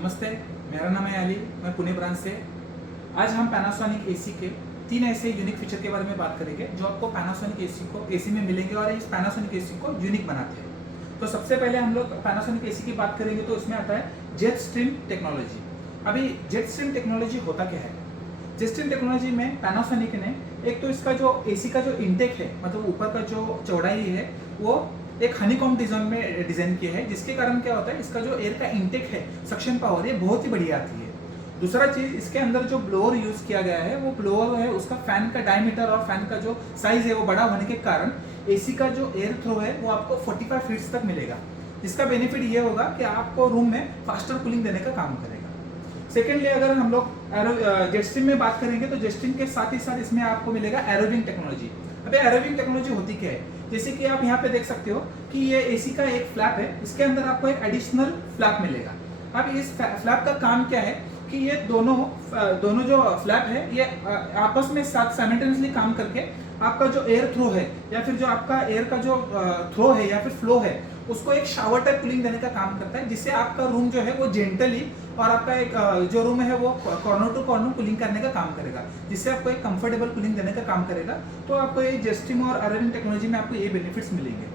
नमस्ते, मेरा नाम है अली, मैं पुणे ब्रांच से। आज हम पैनासोनिक एसी के 3 ऐसे यूनिक फीचर के बारे में बात करेंगे जो आपको पैनासोनिक एसी में मिलेंगे और इस पैनासोनिक एसी को यूनिक बनाते हैं। तो सबसे पहले हम लोग पैनासोनिक एसी की बात करेंगे तो इसमें आता है जेट स्ट्रीम टेक्नोलॉजी। अभी जेट स्ट्रीम टेक्नोलॉजी होता क्या है? जेट स्ट्रीम टेक्नोलॉजी में पैनासोनिक ने एक तो इसका जो एसी का जो इंटेक है, मतलब ऊपर का जो चौड़ाई है, वो एक हनीकॉम्ब डिजाइन में डिजाइन किया है, जिसके कारण क्या होता है, इसका जो एयर का इंटेक है, सक्शन पावर, ये बहुत ही बढ़िया आती है। दूसरा चीज, इसके अंदर जो ब्लोअर यूज किया गया है, वो ब्लोअर है उसका फैन का डायमीटर और फैन का जो साइज है वो बड़ा होने के कारण एसी का जो एयर थ्रो है वो आपको 45 फीट तक मिलेगा, जिसका बेनिफिट ये होगा कि आपको रूम में फास्टर कूलिंग देने का काम करेगा। सेकेंडली, अगर हम लोग जेट स्ट्रीम में बात करेंगे तो जेट स्ट्रीम के साथ ही साथ इसमें आपको मिलेगा एरोविंग टेक्नोलॉजी। अब एरोविंग टेक्नोलॉजी होती क्या है? जैसे कि आप यहाँ पे देख सकते हो कि ये एसी का एक फ्लैप है, इसके अंदर आपको एक एडिशनल फ्लैप मिलेगा। अब इस फ्लैप का काम क्या है कि ये दोनों जो फ्लैप है ये आपस में साथ साइमल्टेनियसली काम करके आपका जो एयर थ्रो है या फिर जो आपका एयर का जो थ्रो है या फिर फ्लो है, उसको एक शावर टाइप कूलिंग देने का काम करता है, जिससे आपका रूम जो है वो जेंटली और आपका एक जो रूम है वो कॉर्नर टू कॉर्नर कूलिंग करने का काम करेगा, जिससे आपको एक कंफर्टेबल कूलिंग देने का काम करेगा। तो आपको ये जेट स्ट्रीम और एरोविंग टेक्नोलॉजी में आपको ये बेनिफिट्स मिलेंगे।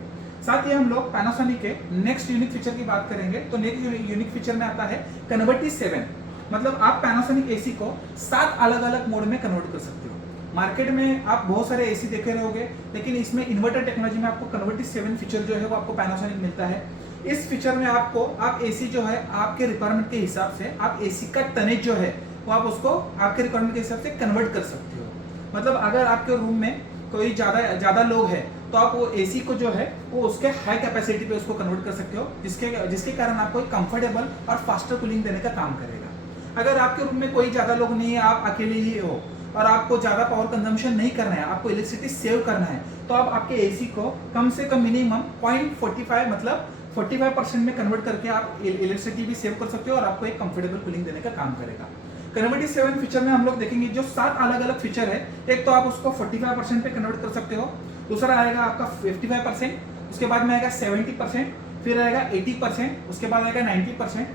साथ ही हम लोग पैनासोनिक के नेक्स्ट यूनिक फीचर की बात करेंगे तो नेक्स्ट यूनिक फीचर में आता है कन्वर्टी 7। मतलब आप पैनासोनिक एसी को 7 अलग अलग मोड में कन्वर्ट कर सकते हो। मार्केट में आप बहुत सारे एसी देखे रहोगे, लेकिन इसमें इन्वर्टर टेक्नोलॉजी में आपको कन्वर्टी 7 फीचर जो है वो आपको पैनासोनिक मिलता है। इस फीचर में आप एसी जो है आपके रिक्वायरमेंट के हिसाब से आप एसी का टनेज जो है वो आप उसको आपके रिक्वायरमेंट के हिसाब से कन्वर्ट कर सकते हो। मतलब अगर आपके रूम में कोई ज्यादा लोग है तो आप वो एसी को जो है वो उसके हाई कैपेसिटी पे उसको कन्वर्ट कर सकते हो, जिसके कारण आपको एक कंफर्टेबल और फास्टर कूलिंग देने का काम करेगा। अगर आपके रूम में कोई ज्यादा लोग नहीं है, आप अकेले ही हो और आपको ज्यादा पावर कंजम्पशन नहीं करना है, आपको इलेक्ट्रिसिटी सेव करना है, तो आप आपके एसी को कम से कम मिनिमम 0.45 मतलब 45% में कन्वर्ट करके आप इलेक्ट्रिसिटी भी सेव कर सकते हो और आपको एक कंफर्टेबल कूलिंग देने का काम करेगा। कन्वर्टी 7 फीचर में हम लोग देखेंगे जो 7 अलग अलग फीचर है। एक तो आप उसको 45% पे कन्वर्ट कर सकते हो, दूसरा आएगा आपका 55%, उसके बाद में आएगा 70%, फिर आएगा 80%, उसके बाद आएगा 90%,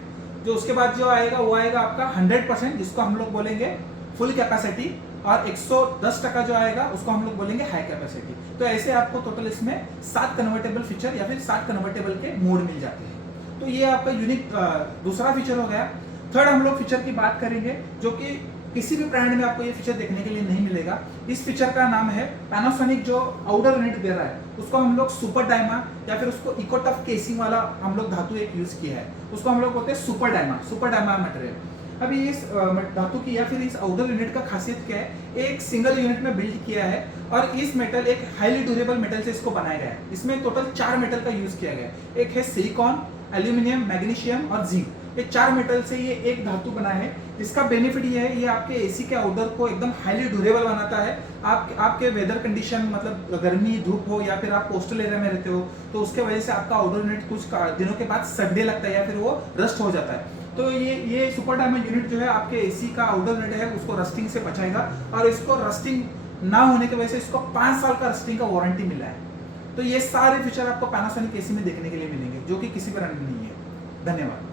जो उसके बाद जो आएगा वो आएगा आपका 100%, जिसको हम लोग बोलेंगे फुल कैपेसिटी, और 110% जो आएगा उसको हम लोग बोलेंगे हाई कैपेसिटी। तो ऐसे आपको टोटल इसमें 7 कन्वर्टेबल फीचर या फिर 7 कन्वर्टेबल के मोड मिल जाते हैं। तो ये आपका यूनिक दूसरा फीचर हो गया। थर्ड हम लोग फीचर की बात करेंगे जो कि किसी भी ब्रांड में आपको ये फीचर देखने के लिए नहीं मिलेगा। इस फीचर का नाम है पैनासोनिक जो आउटर यूनिट दे रहा है उसको हम लोग सुपर डायमा या फिर उसको इको टफ केसिंग वाला हम लोग धातु एक यूज किया है, उसको हम लोग बोलते हैं सुपर डायमा मटेरियल। अभी इस धातु की या फिर इस आउटर यूनिट का खासियत क्या है, एक सिंगल यूनिट में बिल्ड किया है और इस मेटल एक हाईली ड्यूरेबल मेटल से इसको बनाया गया है। इसमें टोटल 4 मेटल का यूज किया गया है। एक है सिलिकॉन, एल्यूमिनियम, मैग्नीशियम और जिंक। ये 4 मेटल से ये एक धातु बना है। इसका बेनिफिट ये है, ये आपके एसी के आउटडोर को एकदम हाईली ड्यूरेबल बनाता है। आपके वेदर कंडीशन, मतलब गर्मी धूप हो या फिर आप कोस्टल एरिया में रहते हो, तो उसके वजह से आपका आउटडोर यूनिट कुछ दिनों के बाद सड़ने लगता है या फिर वो रस्ट हो जाता है। तो ये सुपर डायमंड यूनिट जो है आपके एसी का आउटडोर यूनिट है उसको रस्टिंग से बचाएगा, और इसको रस्टिंग ना होने की वजह से इसको 5 साल का रस्टिंग का वारंटी मिला है। तो ये सारे फीचर आपको पैनासोनिक एसी में देखने के लिए मिलेंगे जो कि किसी ब्रांड में नहीं है। धन्यवाद।